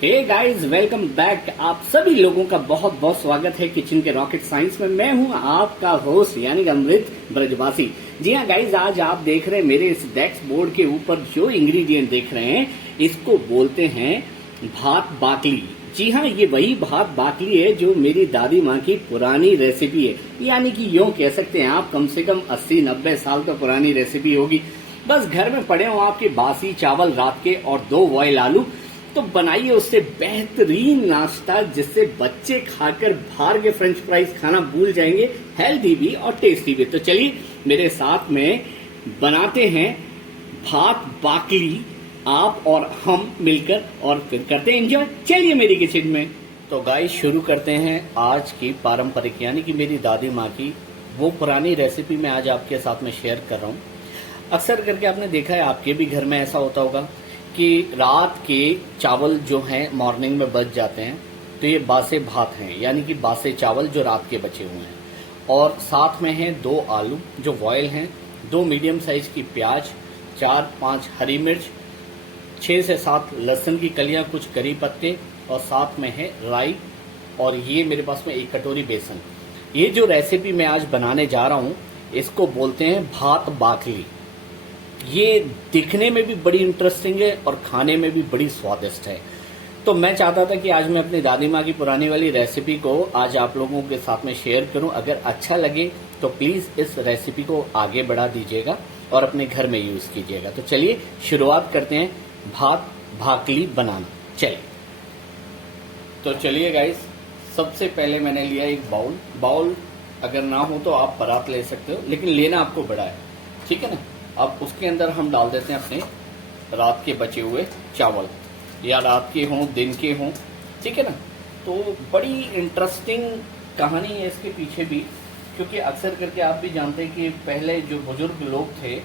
Hey guys, welcome back. आप सभी लोगों का बहुत बहुत स्वागत है किचन के रॉकेट साइंस में। मैं हूं आपका होस्ट यानी कि अमृत ब्रजवासी। जी हाँ गाइस, आज आप देख रहे हैं मेरे इस डेस्क बोर्ड के ऊपर जो इंग्रेडिएंट देख रहे हैं, इसको बोलते हैं भात बाकली। जी हाँ, ये वही भात बाकली है जो मेरी दादी माँ की पुरानी रेसिपी है, यानी कि यूं कह सकते हैं आप कम से कम 80-90 साल तो पुरानी रेसिपी होगी। बस घर में पड़े हों आपके बासी चावल रात के और 2 बॉयल आलू, तो बनाइए उससे बेहतरीन नाश्ता जिससे बच्चे खाकर बाहर के फ्रेंच फ्राइज खाना भूल जाएंगे, हेल्दी भी और टेस्टी भी। तो चलिए मेरे साथ में बनाते हैं भात बाकली, आप और हम मिलकर, और फिर करते हैं एंजॉय। चलिए मेरी किचन में। तो गाइस, शुरू करते हैं आज की पारंपरिक यानी कि मेरी दादी माँ की वो पुरानी रेसिपी मैं आज आपके साथ में शेयर कर रहा हूँ। अक्सर करके आपने देखा है, आपके भी घर में ऐसा होता होगा कि रात के चावल जो हैं मॉर्निंग में बच जाते हैं, तो ये बासे भात हैं, यानी कि बासे चावल जो रात के बचे हुए हैं। और साथ में हैं 2 आलू जो बॉयल हैं, 2 मीडियम साइज की प्याज, 4-5 हरी मिर्च, 6 से 7 लहसुन की कलियां, कुछ करी पत्ते, और साथ में है राई, और ये मेरे पास में 1 कटोरी बेसन। ये जो रेसिपी मैं आज बनाने जा रहा हूं, इसको बोलते हैं भात बाकली। ये दिखने में भी बड़ी इंटरेस्टिंग है और खाने में भी बड़ी स्वादिष्ट है। तो मैं चाहता था कि आज मैं अपनी दादी माँ की पुरानी वाली रेसिपी को आज आप लोगों के साथ में शेयर करूं। अगर अच्छा लगे तो प्लीज इस रेसिपी को आगे बढ़ा दीजिएगा और अपने घर में यूज कीजिएगा। तो चलिए शुरुआत करते हैं भात बाकली बनाना। चलिए तो चलिए गाइस, सबसे पहले मैंने लिया एक बाउल अगर ना हो तो आप परात ले सकते हो, लेकिन लेना आपको बड़ा है, ठीक है ना। अब उसके अंदर हम डाल देते हैं अपने रात के बचे हुए चावल, या रात के हों दिन के हों, ठीक है ना। तो बड़ी इंटरेस्टिंग कहानी है इसके पीछे भी, क्योंकि अक्सर करके आप भी जानते हैं कि पहले जो बुजुर्ग लोग थे,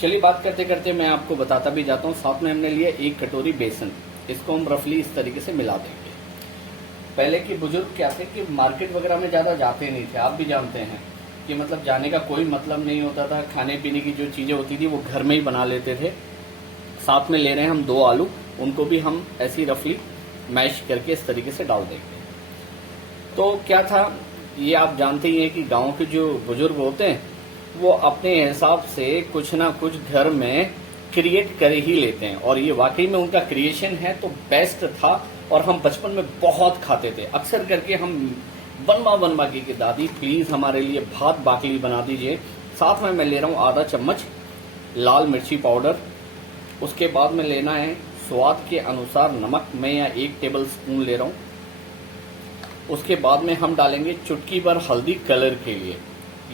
चलिए बात करते करते मैं आपको बताता भी जाता हूँ। साथ में हमने लिया 1 कटोरी बेसन, इसको हम रफली इस तरीके से मिला देंगे। पहले के बुजुर्ग क्या थे कि मार्केट वगैरह में ज़्यादा जाते नहीं थे, आप भी जानते हैं कि मतलब जाने का कोई मतलब नहीं होता था। खाने पीने की जो चीज़ें होती थी वो घर में ही बना लेते थे। साथ में ले रहे हैं हम 2 आलू, उनको भी हम ऐसी रफली मैश करके इस तरीके से डाल देंगे। तो क्या था, ये आप जानते ही हैं कि गांव के जो बुजुर्ग होते हैं वो अपने हिसाब से कुछ ना कुछ घर में क्रिएट कर ही लेते हैं, और ये वाकई में उनका क्रिएशन है तो बेस्ट था। और हम बचपन में बहुत खाते थे। अक्सर करके हम बनवा की दादी प्लीज हमारे लिए भात बाकली बना दीजिए। साथ में मैं ले रहा हूँ आधा चम्मच लाल मिर्ची पाउडर। उसके बाद में लेना है स्वाद के अनुसार नमक, मैं यहाँ 1 टेबल स्पून ले रहा हूँ। उसके बाद में हम डालेंगे चुटकी भर हल्दी कलर के लिए।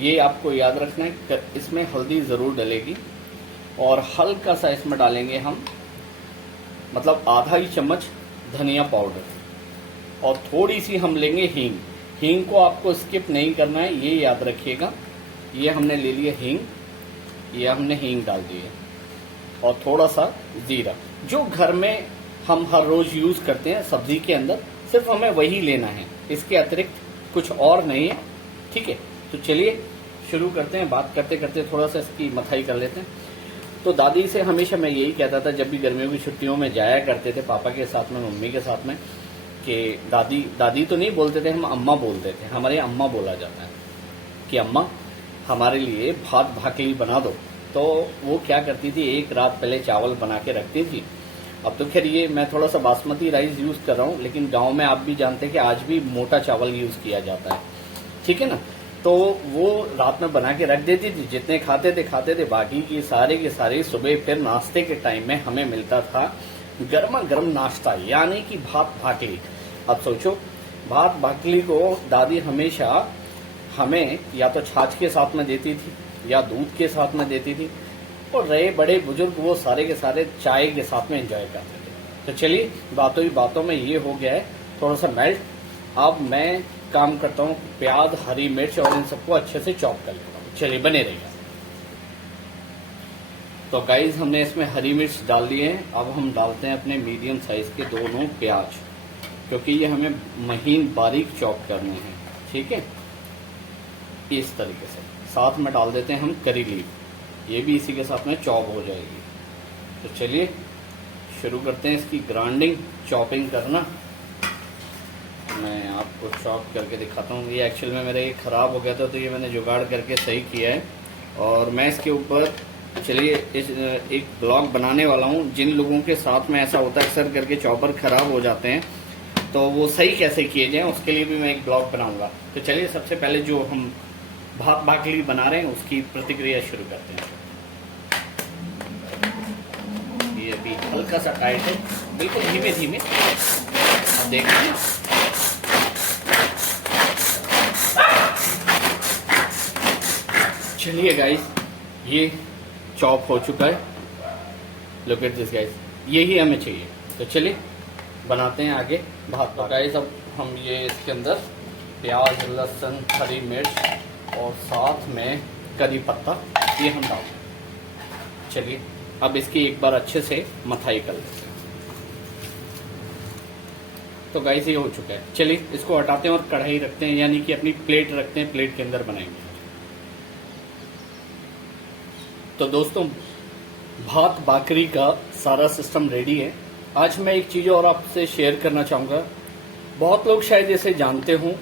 ये आपको याद रखना है, इसमें हल्दी जरूर डलेगी। और हल्का सा इसमें डालेंगे हम, मतलब आधा ही चम्मच धनिया पाउडर, और थोड़ी सी हम लेंगे हींग। हींग को आपको स्किप नहीं करना है, ये याद रखिएगा। ये हमने ले लिया हींग, ये हमने हींग डाल दी है, और थोड़ा सा जीरा, जो घर में हम हर रोज यूज करते हैं सब्जी के अंदर, सिर्फ हमें वही लेना है, इसके अतिरिक्त कुछ और नहीं है, ठीक है। तो चलिए शुरू करते हैं। बात करते करते थोड़ा सा इसकी मथाई कर लेते हैं। तो दादी से हमेशा मैं यही कहता था, जब भी गर्मियों की छुट्टियों में जाया करते थे पापा के साथ में, मम्मी के साथ में, कि दादी तो नहीं बोलते थे, हम अम्मा बोलते थे। हमारे अम्मा बोला जाता है कि अम्मा हमारे लिए भात बाकली बना दो। तो वो क्या करती थी, 1 रात पहले चावल बना के रखती थी। अब तो खैर ये मैं थोड़ा सा बासमती राइस यूज कर रहा हूँ, लेकिन गांव में आप भी जानते हैं कि आज भी मोटा चावल यूज किया जाता है, ठीक है ना। तो वो रात में बना के रख देती थी, जितने खाते थे, बाकी की सारे सुबह फिर नाश्ते के टाइम में हमें मिलता था गर्मा गर्म नाश्ता, यानी कि भात बाकली। अब सोचो, भात बाकली को दादी हमेशा हमें या तो छाछ के साथ में देती थी या दूध के साथ में देती थी, और रहे बड़े बुजुर्ग वो सारे के सारे चाय के साथ में एंजॉय करते थे। तो चलिए बातों ही बातों में ये हो गया है थोड़ा सा मेल्ट। अब मैं काम करता हूँ प्याज, हरी मिर्च और इन सबको अच्छे से चॉप कर लेता हूँ। चलिए बने रहिए। तो गाइस, हमने इसमें हरी मिर्च डाल दी है। अब हम डालते हैं अपने मीडियम साइज के 2 प्याज, क्योंकि ये हमें महीन बारीक चॉप करने हैं, ठीक है, इस तरीके से। साथ में डाल देते हैं हम करी लीफ, ये भी इसी के साथ में चॉप हो जाएगी। तो चलिए शुरू करते हैं इसकी ग्राइंडिंग, चॉपिंग करना। मैं आपको चॉप करके दिखाता हूँ। ये एक्चुअल में मेरा ये ख़राब हो गया था, तो ये मैंने जुगाड़ करके सही किया है। और मैं इसके ऊपर चलिए एक ब्लॉग बनाने वाला हूँ। जिन लोगों के साथ में ऐसा होता है अक्सर करके चॉपर ख़राब हो जाते हैं, तो वो सही कैसे किए जाएँ उसके लिए भी मैं एक ब्लॉग बनाऊँगा। तो चलिए सबसे पहले जो हम भात भाकली बना रहे हैं उसकी प्रतिक्रिया शुरू करते हैं। ये अभी हल्का सा टाइट है, बिल्कुल धीमे धीमे आप देख रहे हैं। चलिए गाइस, ये चॉप हो चुका है। लुक एट दिस गाइस, यही हमें चाहिए। तो चलिए बनाते हैं आगे भात। तो गाइस अब हम ये इसके अंदर प्याज, लहसुन, हरी मिर्च और साथ में करी पत्ता ये हम डालते हैं। चलिए अब इसकी एक बार अच्छे से मथाई कर लेते हैं। तो गाइस ये हो चुका है। चलिए इसको हटाते हैं और कढ़ाई रखते हैं, यानी कि अपनी प्लेट रखते हैं, प्लेट के अंदर बनाएंगे। तो दोस्तों भात बाकरी का सारा सिस्टम रेडी है। आज मैं एक चीज़ और आपसे शेयर करना चाहूँगा। बहुत लोग शायद इसे जानते हों,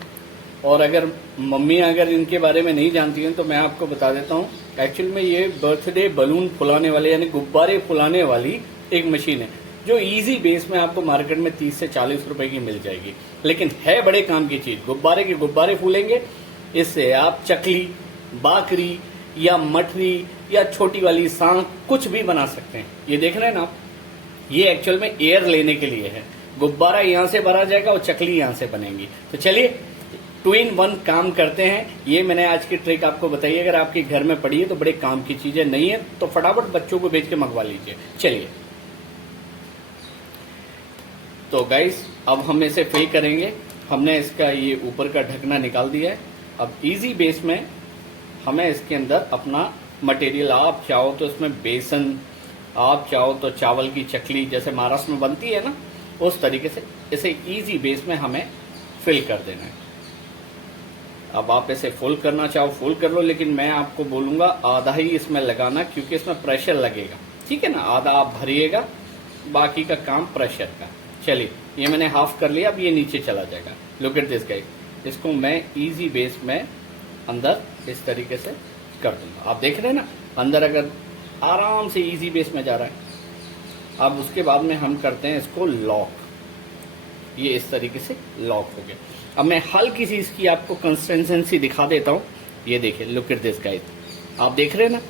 और अगर मम्मी अगर इनके बारे में नहीं जानती हैं तो मैं आपको बता देता हूँ। एक्चुअल में ये बर्थडे बलून फुलाने वाले यानी गुब्बारे फुलाने वाली एक मशीन है, जो इजी बेस में आपको मार्केट में 30 से 40 रुपए की मिल जाएगी। लेकिन है बड़े काम की चीज़। गुब्बारे के गुब्बारे फूलेंगे, इससे आप चकली, बाकरी या मठरी या छोटी वाली सांख कुछ भी बना सकते हैं। ये देख रहे हैं ना आप, ये एक्चुअल में एयर लेने के लिए है। गुब्बारा यहाँ से भरा जाएगा और चकली यहाँ से बनेगी। तो चलिए 2 in 1 काम करते हैं। ये मैंने आज की ट्रिक आपको बताई। अगर आपके घर में पड़ी है तो बड़े काम की चीजें नहीं है, तो फटाफट बच्चों को भेज के मंगवा लीजिए। चलिए तो गाइस अब हम इसे फ्राई करेंगे। हमने इसका ये ऊपर का ढकना निकाल दिया है। अब इजी बेस में हमें इसके अंदर अपना मटेरियल, आप चाहो तो इसमें बेसन, आप चाहो तो चावल की चकली जैसे महाराष्ट्र में बनती है ना, उस तरीके से इसे इजी बेस में हमें फिल कर देना है। अब आप इसे फुल करना चाहो फुल कर लो, लेकिन मैं आपको बोलूंगा आधा ही इसमें लगाना, क्योंकि इसमें प्रेशर लगेगा। ठीक है ना, आधा आप भरिएगा, बाकी का काम प्रेशर का। चलिए ये मैंने हाफ कर लिया, अब ये नीचे चला जाएगा। लुक एट दिस गाइस, इसको मैं इजी बेस में अंदर इस तरीके से कर दूंगा। आप देख रहे हैं ना, अंदर अगर आराम से इजी बेस में जा रहा है। अब उसके बाद में हम करते हैं इसको लॉक। ये इस तरीके से लॉक हो गया। अब मैं हल्की सी इसकी आपको कंसिस्टेंसी दिखा देता हूँ। ये देखिए, लुक एट दिस गाइस, आप देख रहे हैं ना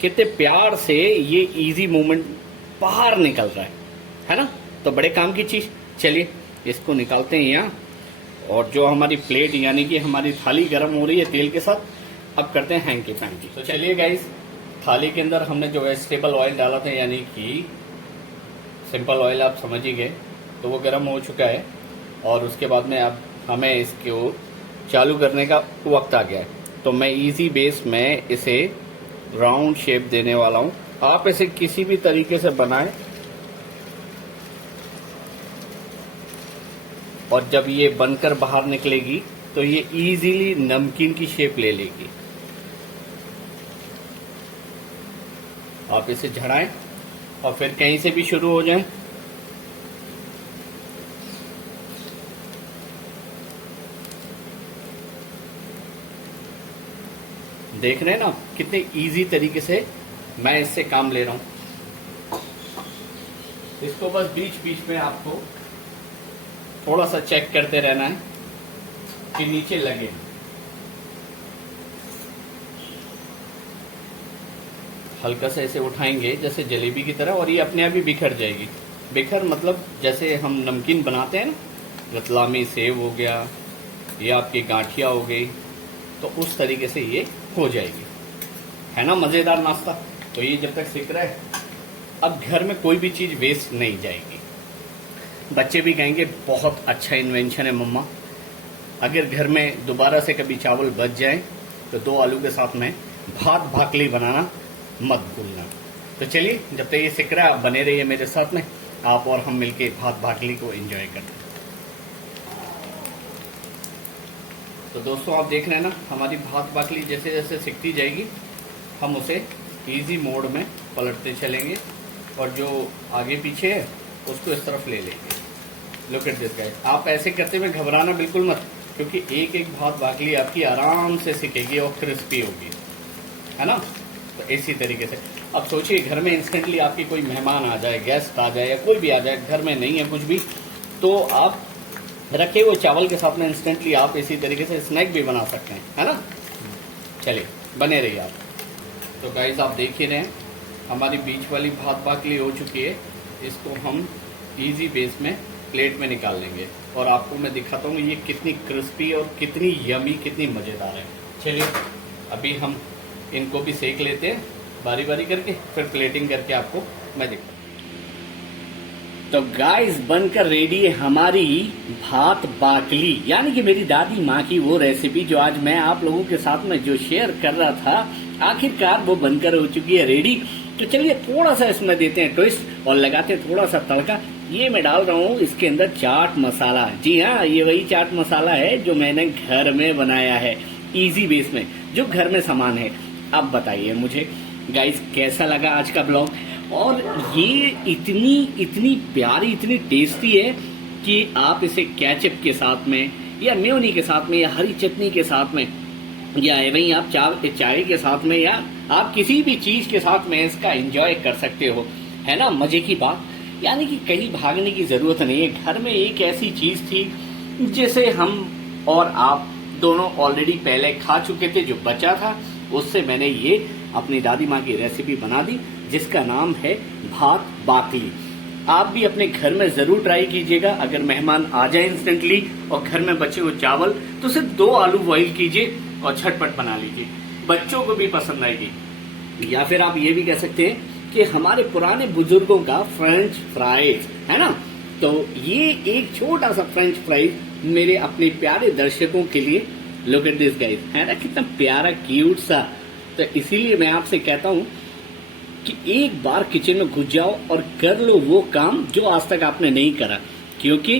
कितने प्यार से ये इजी मूवमेंट बाहर निकल रहा है ना। तो बड़े काम की चीज। चलिए इसको निकालते हैं यहाँ, और जो हमारी प्लेट यानी कि हमारी थाली गर्म हो रही है तेल के साथ। अब करते हैं हैंकी पैंकी। तो चलिए गाइस, थाली के अंदर हमने जो वेजिटेबल ऑयल डाला था, यानी कि सिंपल ऑयल, आप समझ ही गए, तो वो गर्म हो चुका है। और उसके बाद में अब हमें इसको चालू करने का वक्त आ गया है। तो मैं इजी बेस में इसे राउंड शेप देने वाला हूँ। आप इसे किसी भी तरीके से बनाएं, और जब ये बनकर बाहर निकलेगी तो ये इजीली नमकीन की शेप ले लेगी। आप इसे झड़ाएं और फिर कहीं से भी शुरू हो जाएं। देख रहे हैं ना कितने इजी तरीके से मैं इससे काम ले रहा हूं। इसको बस बीच बीच में आपको थोड़ा सा चेक करते रहना है कि नीचे लगे। हल्का सा इसे उठाएंगे जैसे जलेबी की तरह, और ये अपने आप ही बिखर जाएगी। बिखर मतलब जैसे हम नमकीन बनाते हैं ना, रतलामी सेव हो गया या आपकी गांठिया हो गई, तो उस तरीके से ये हो जाएगी। है ना मजेदार नाश्ता। तो ये जब तक सीख रहा है, अब घर में कोई भी चीज वेस्ट नहीं जाएगी। बच्चे भी कहेंगे बहुत अच्छा इन्वेंशन है मम्मा। अगर घर में दोबारा से कभी चावल बच जाए तो 2 आलू के साथ में भात भाकली बनाना मत भूलना। तो चलिए जब तक ये सीख रहा है, आप बने रहिए मेरे साथ में, आप और हम मिलके भात भाकली को एंजॉय करते हैं। तो दोस्तों आप देख रहे हैं ना, हमारी भात भाकली जैसे जैसे सिकती जाएगी, हम उसे इजी मोड में पलटते चलेंगे, और जो आगे पीछे है उसको इस तरफ ले लेंगे। लुक एट दिस गाइस, आप ऐसे करते हुए घबराना बिल्कुल मत, क्योंकि एक एक भात बाकली आपकी आराम से सिकेगी और क्रिस्पी होगी, है ना। तो इसी तरीके से अब सोचिए, घर में इंस्टेंटली आपकी कोई मेहमान आ जाए, गेस्ट आ जाए या कोई भी आ जाए, घर में नहीं है कुछ भी, तो आप रखे हुए चावल के साथ में इंस्टेंटली आप इसी तरीके से स्नैक भी बना सकते हैं, है ना। चलिए बने रहिए आप। तो गाइस आप देख ही रहे हैं, हमारी बीच वाली भात बाकली हो चुकी है। इसको हम इजी बेस में प्लेट में निकाल लेंगे और आपको मैं दिखाता हूँ ये कितनी क्रिस्पी और कितनी यमी, कितनी मज़ेदार है। चलिए अभी हम इनको भी सेक लेते हैं बारी बारी करके, फिर प्लेटिंग करके आपको मैं दिखाता हूँ। तो गाइस बनकर रेडी है हमारी भात बाकली, यानी कि मेरी दादी माँ की वो रेसिपी जो आज मैं आप लोगों के साथ में जो शेयर कर रहा था, आखिरकार वो बनकर हो चुकी है रेडी। तो चलिए थोड़ा सा इसमें देते हैं ट्विस्ट और लगाते हैं थोड़ा सा तड़का। ये मैं डाल रहा हूँ इसके अंदर चाट मसाला। जी हाँ, ये वही चाट मसाला है जो मैंने घर में बनाया है, इजी बेस में, जो घर में सामान है। अब बताइए मुझे गाइस कैसा लगा आज का ब्लॉग। और ये इतनी प्यारी, इतनी टेस्टी है कि आप इसे केचप के साथ में या मेयोनी के साथ में या हरी चटनी के साथ में या वहीं आप चाय के साथ में या आप किसी भी चीज के साथ में इसका एंजॉय कर सकते हो, है ना। मजे की बात, यानी कि कहीं भागने की जरूरत नहीं है। घर में एक ऐसी चीज थी जिसे हम और आप दोनों ऑलरेडी पहले खा चुके थे, जो बचा था उससे मैंने ये अपनी दादी माँ की रेसिपी बना दी, जिसका नाम है भात बाकली। आप भी अपने घर में जरूर ट्राई कीजिएगा। अगर मेहमान आ जाए इंस्टेंटली और घर में बचे हुए चावल, तो सिर्फ 2 आलू बॉईल कीजिए और झटपट बना लीजिए, बच्चों को भी पसंद आएगी। या फिर आप ये भी कह सकते हैं कि हमारे पुराने बुजुर्गों का फ्रेंच फ्राइज, है ना। तो ये एक छोटा सा फ्रेंच फ्राइज मेरे अपने प्यारे दर्शकों के लिए। लुक एट दिस गाइस, है ना कितना प्यारा क्यूट सा। तो इसीलिए मैं आपसे कहता हूं कि एक बार किचन में घुस जाओ और कर लो वो काम जो आज तक आपने नहीं करा, क्योंकि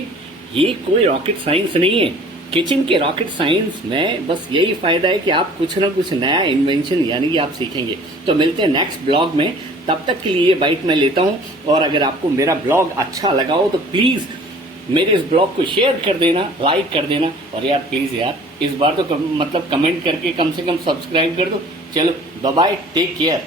ये कोई रॉकेट साइंस नहीं है। किचन के रॉकेट साइंस में बस यही फायदा है कि आप कुछ ना कुछ नया इन्वेंशन यानी कि आप सीखेंगे। तो मिलते हैं नेक्स्ट ब्लॉग में, तब तक के लिए ये बाइट मैं लेता हूं। और अगर आपको मेरा ब्लॉग अच्छा लगा हो तो प्लीज मेरे इस ब्लॉग को शेयर कर देना, लाइक कर देना, और यार प्लीज यार इस बार तो मतलब कमेंट करके कम से कम सब्सक्राइब कर दो। चलो बाय बाय, टेक केयर।